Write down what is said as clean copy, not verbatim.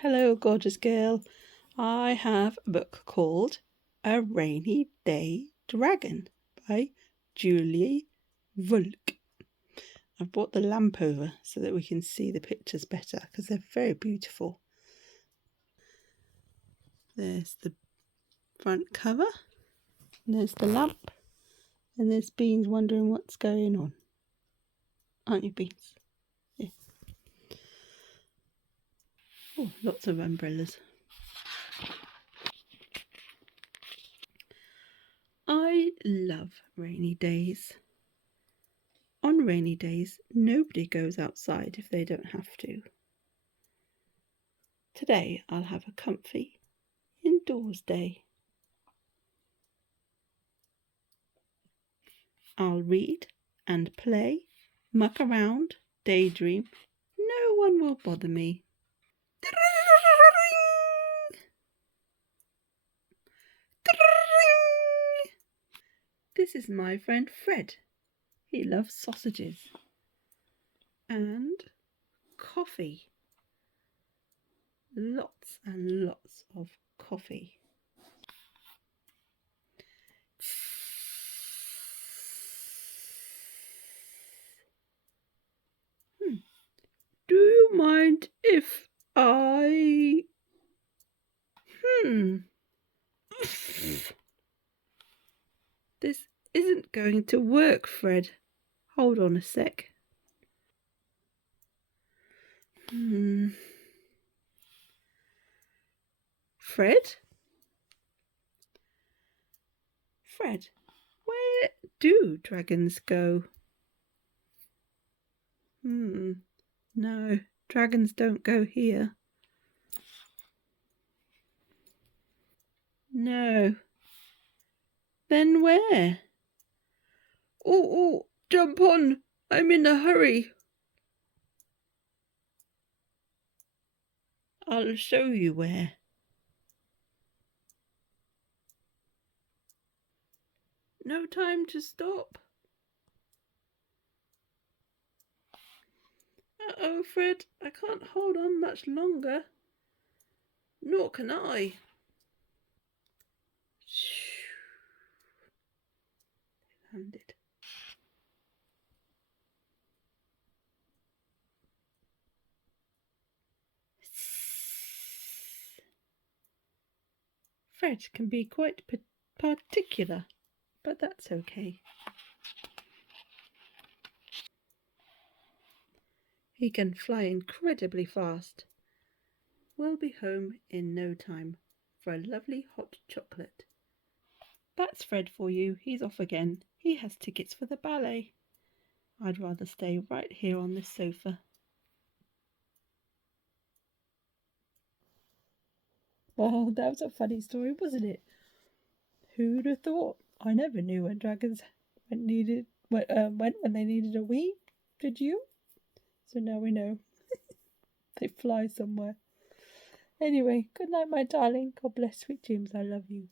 Hello, gorgeous girl. I have a book called A Rainy Day Dragon by Julie Völk. I've brought the lamp over so that we can see the pictures better because they're very beautiful. There's the front cover, and there's the lamp, and there's Beans wondering what's going on. Aren't you, Beans? Yeah. Oh, lots of umbrellas. I love rainy days. On rainy days, nobody goes outside if they don't have to. Today I'll have a comfy indoors day. I'll read and play, muck around, daydream. No one will bother me. This is my friend Fred. He loves sausages and coffee. Lots and lots of coffee. Do you mind if I... This isn't going to work, Fred. Hold on a sec. Fred? Fred, where do dragons go? No, dragons don't go here. No. Then where? Oh, jump on! I'm in a hurry. I'll show you where. No time to stop. Uh-oh, Fred, I can't hold on much longer. Nor can I. Shh. Landed. Fred can be quite particular, but that's okay. He can fly incredibly fast. We'll be home in no time for a lovely hot chocolate. That's Fred for you. He's off again. He has tickets for the ballet. I'd rather stay right here on this sofa. Oh, that was a funny story, wasn't it? Who'd have thought? I never knew when dragons went when they needed a wee. Did you? So now we know. They fly somewhere. Anyway, good night, my darling. God bless, sweet dreams. I love you.